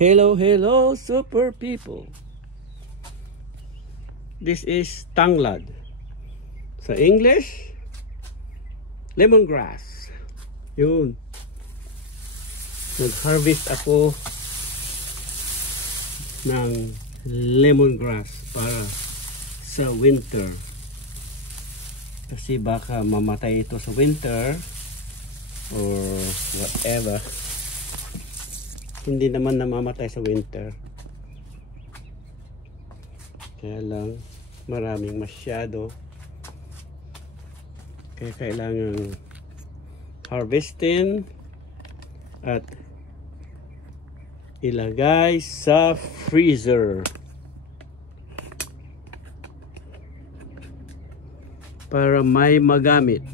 Hello, hello, super people. This is tanglad. Sa English, lemongrass. Yun. Nag-harvest ako ng lemongrass para sa winter. Kasi baka mamatay ito sa winter or whatever. Hindi naman namamatay sa winter. Kaya lang maraming masyado. Kaya kailangan harvestin at ilagay sa freezer para may magamit.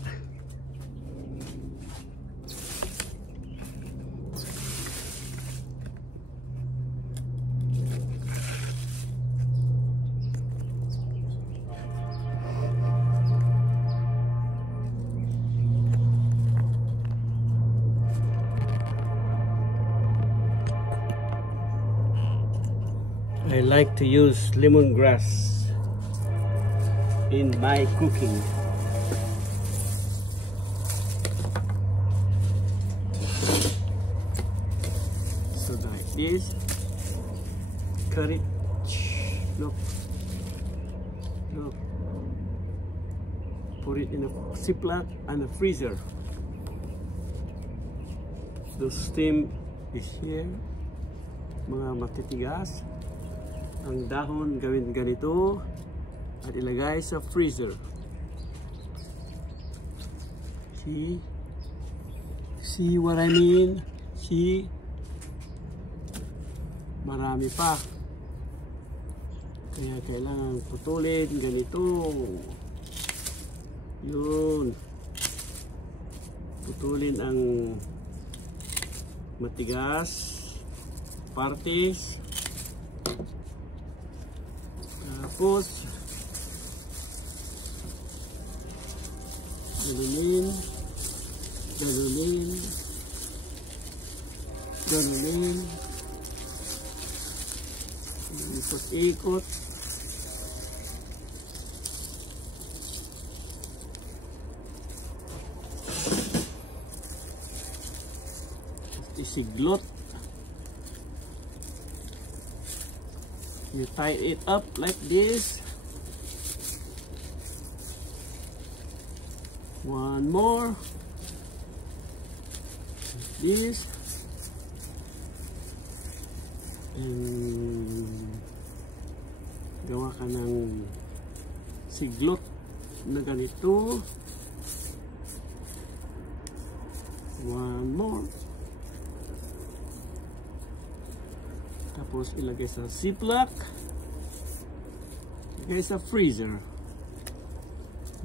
I like to use lemongrass in my cooking. So like this, cut it. Look, look. Put it in a Ziploc and a freezer. The stem is here. Mga matitigas. Ang dahon gawin ganito at ilagay sa freezer. See what I mean? See? Marami pa. Kaya kailangan putulin ganito. Yun. Putulin ang matigas parties. Tapos ganunin, ganunin, ganunin, ikot-ikot. Isiglot. You tie it up like this. One more. Like this. And gawa ka ng siglot na ganito. One more. Tapos ilagay sa Ziploc, ilagay sa freezer.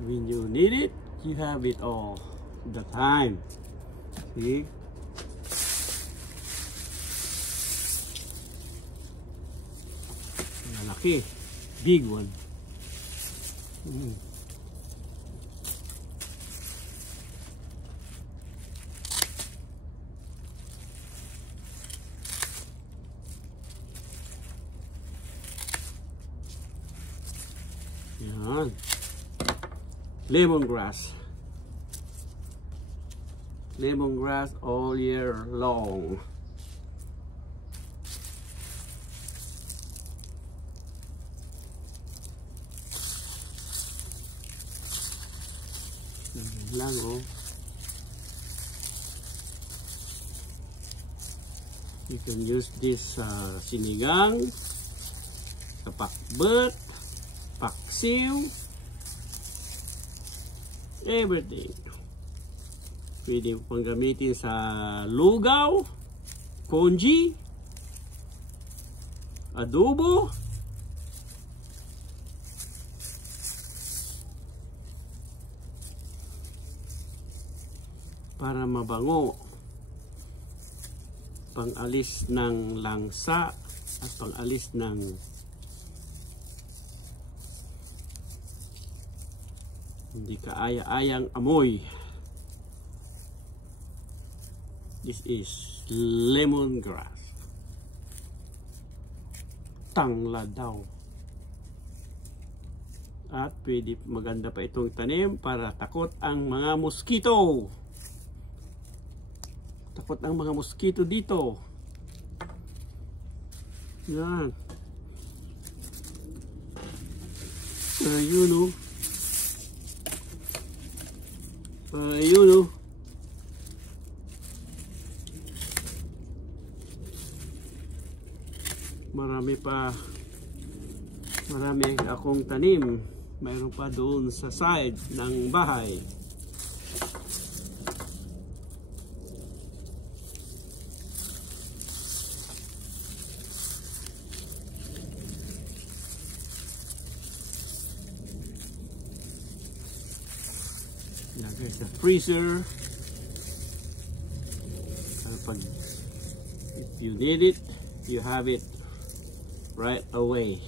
When you need it, you have it all the time. See? Malaki, big one. Yan. Lemongrass. Lemongrass all year long. Lang oh. You can use this sinigang, sa pakbet, paksiw, everything. Pwede pang gamitin sa lugaw, congee, adobo, para mabango, pang-alis ng langsa at pang-alis ng hindi kaaya-ayang amoy. This is lemongrass. tangla daw. At pwede maganda pa itong tanim para takot ang mga mosquito. Takot ang mga mosquito dito. Yan. Ayun o. Ayun o. Marami pa. Marami akong tanim. Mayroon pa doon sa side ng bahay. Lagay sa freezer. Pag if you need it, you have it right away.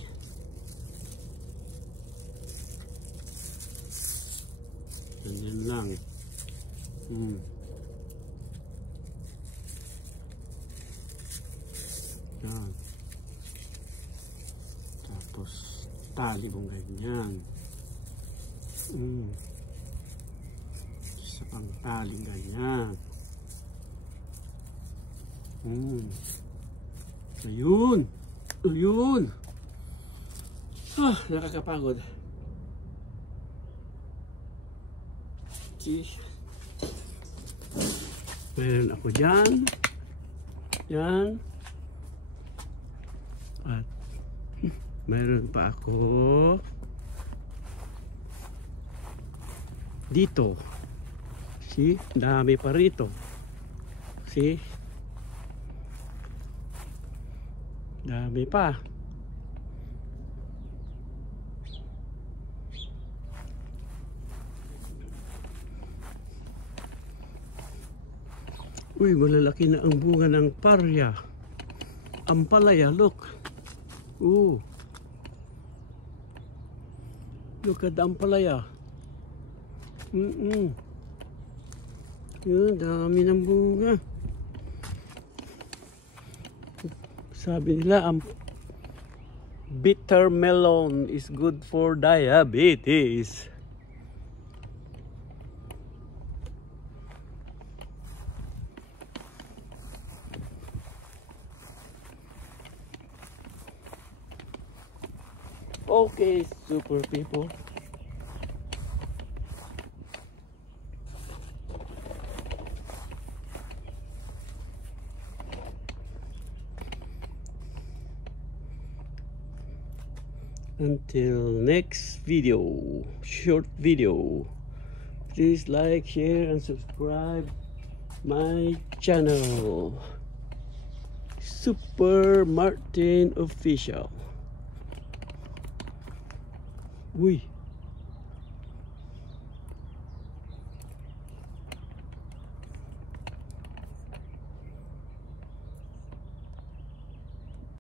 Ganyan lang. Yan. Tapos tali mong ganyan. Isa pang tali ganyan. Ayun. Ayun. Nakakapagod. Meron ako dyan. Yan. At meron pa ako dito. See? Dami pa rito. See? Dami pa. Uy, malalaki na ang bunga ng parya. Ampalaya, look. Ooh. Look at the ampalaya. Yun, dami ng bunga. Sabi nila, bitter melon is good for diabetes. Okay, super people. Until next video, short video, please like, share, and subscribe my channel, Super Martin Official. Uy.